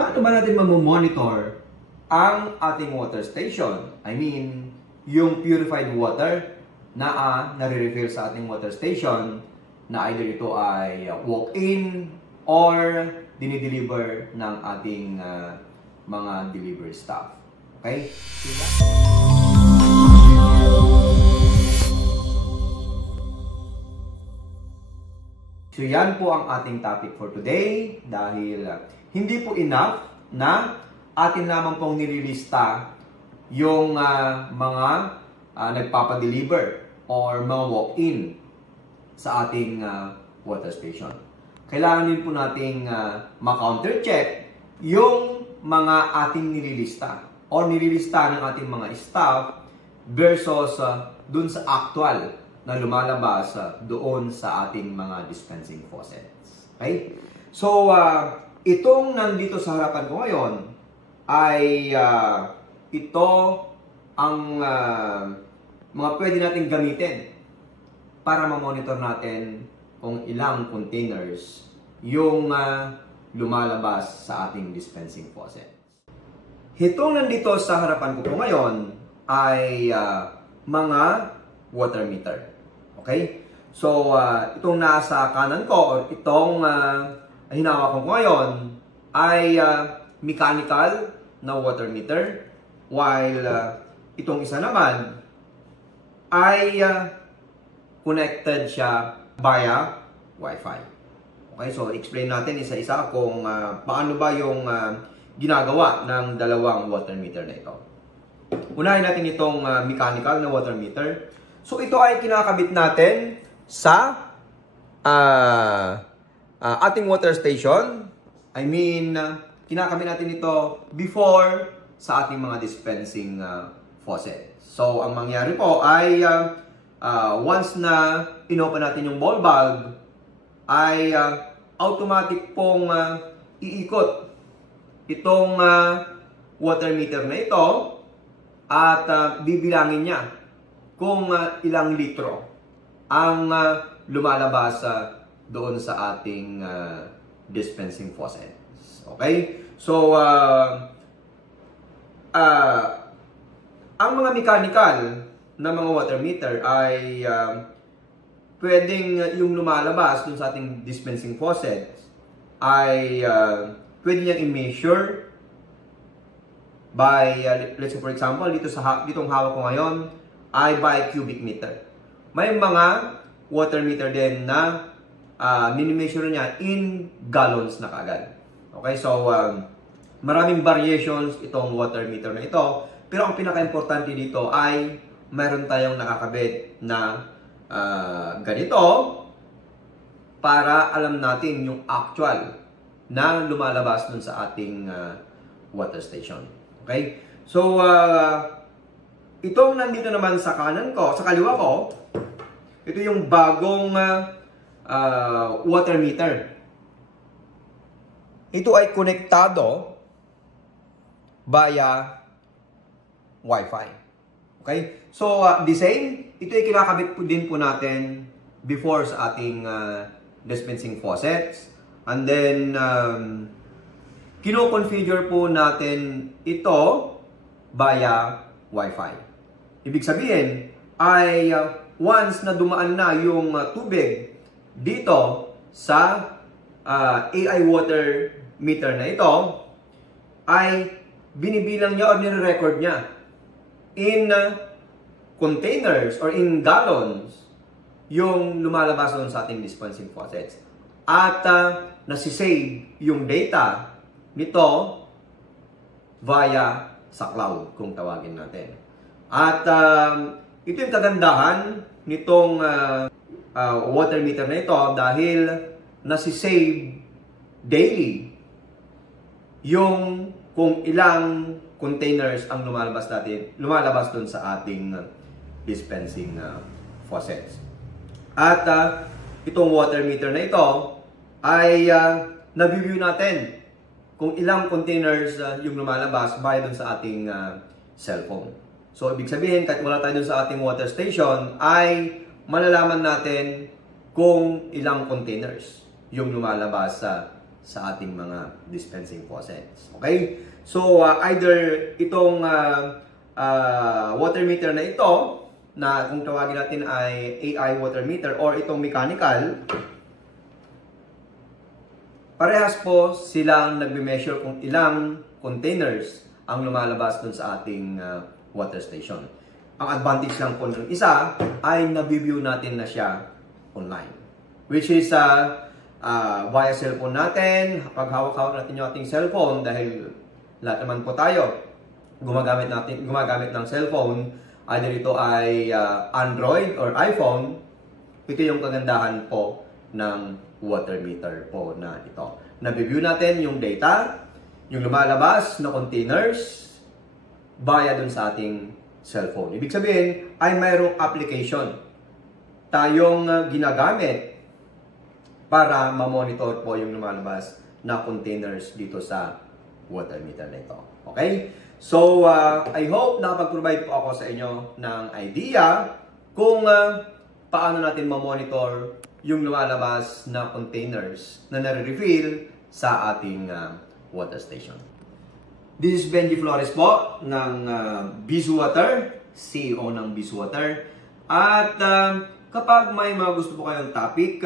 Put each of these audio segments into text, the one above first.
paano ba natin mamomonitor ang ating water station? I mean, yung purified water na nare-refill sa ating water station na either ito ay walk-in or dinideliver ng ating mga delivery staff. Okay? So yan po ang ating topic for today dahil hindi po enough na atin lamang pong nililista yung mga nagpapadeliver or mga walk-in sa ating water station. Kailangan din po nating ma-counter-check yung mga ating nililista or nililista ng ating mga staff versus dun sa actual na lumalabas doon sa ating mga dispensing faucets. Okay? So, itong nandito sa harapan ko ngayon ay ito ang mga pwede natin gamitin para ma-monitor natin kung ilang containers yung lumalabas sa ating dispensing faucet. Itong nandito sa harapan ko po ngayon ay mga water meter. Okay? So, itong nasa kanan ko, or itong hinawa ko ngayon, ay mechanical na water meter, while itong isa naman ay connected siya via Wi-Fi. Okay? So, explain natin isa-isa kung paano ba yung ginagawa ng dalawang water meter na ito. Unahin natin itong mechanical na water meter. So, ito ay kinakabit natin sa ating water station. I mean, kinakabit natin ito before sa ating mga dispensing faucet. So, ang mangyari po ay once na inopen natin yung ball valve, ay automatic pong iikot itong water meter na ito at bibilangin niya kung ilang litro ang lumalabas doon sa ating dispensing faucets. Okay? So, ang mga mechanical na mga water meter ay pwedeng yung lumalabas doon sa ating dispensing faucets ay pwede niyang i-measure by, let's say for example, ditong hawak ko ngayon, ay by cubic meter. May mga water meter din na mini-measure niya in gallons na kaagad. Okay, so maraming variations itong water meter na ito. Pero ang pinaka-importante dito ay mayroon tayong nakakabit na ganito para alam natin yung actual na lumalabas dun sa ating water station. Okay, so itong nandito naman sa kanan ko, sa kaliwa ko, ito yung bagong water meter. Ito ay konektado via Wi-Fi. Okay? So, the same, ito ay kinakabit din po natin before sa ating dispensing faucets. And then, kino-configure po natin ito via Wi-Fi. Ibig sabihin ay once na dumaan na yung tubig dito sa AI water meter na ito, ay binibilang niya o nire-record niya in containers or in gallons yung lumalabas doon sa ating dispensing faucets. At nasisave yung data nito via sa cloud kung tawagin natin. At ito yung kagandahan nitong water meter na ito dahil nasisave daily yung kung ilang containers ang lumalabas dun sa ating dispensing faucets. At itong water meter na ito ay na-view natin kung ilang containers yung lumalabas via dun sa ating cellphone. So, ibig sabihin, kahit wala tayo dun sa ating water station, ay malalaman natin kung ilang containers yung lumalabas sa ating mga dispensing faucets. Okay? So, either itong water meter na ito, na kung tawagin natin ay AI water meter, or itong mechanical, parehas po silang nagme-measure kung ilang containers ang lumalabas dun sa ating water station. Ang advantage lang po ng isa ay nabiview natin na siya online. Which is via cellphone natin, pag hawak-hawak natin yung ating cellphone, dahil lahat naman po tayo gumagamit ng cellphone, either ito ay Android or iPhone, ito yung kagandahan po ng water meter po na ito. Nabiview natin yung data, yung lumalabas na containers via dun sa ating cellphone. Ibig sabihin ay mayroong application tayong ginagamit para ma-monitor po yung lumalabas na containers dito sa water meter na ito. Okay? So, I hope nakapag-provide po ako sa inyo ng idea kung paano natin ma-monitor yung lumalabas na containers na nare-refill sa ating water station. This is Benji Flores po ng BizWater, CEO ng BizWater. At kapag may mga gusto po kayong topic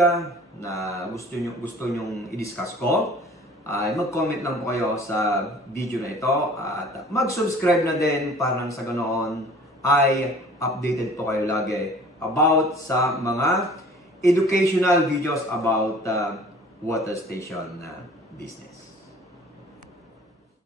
na gusto nyong i-discuss ko, ay mag-comment lang po kayo sa video na ito at mag-subscribe na din para sa ganoon ay updated po kayo lagi about sa mga educational videos about water station business.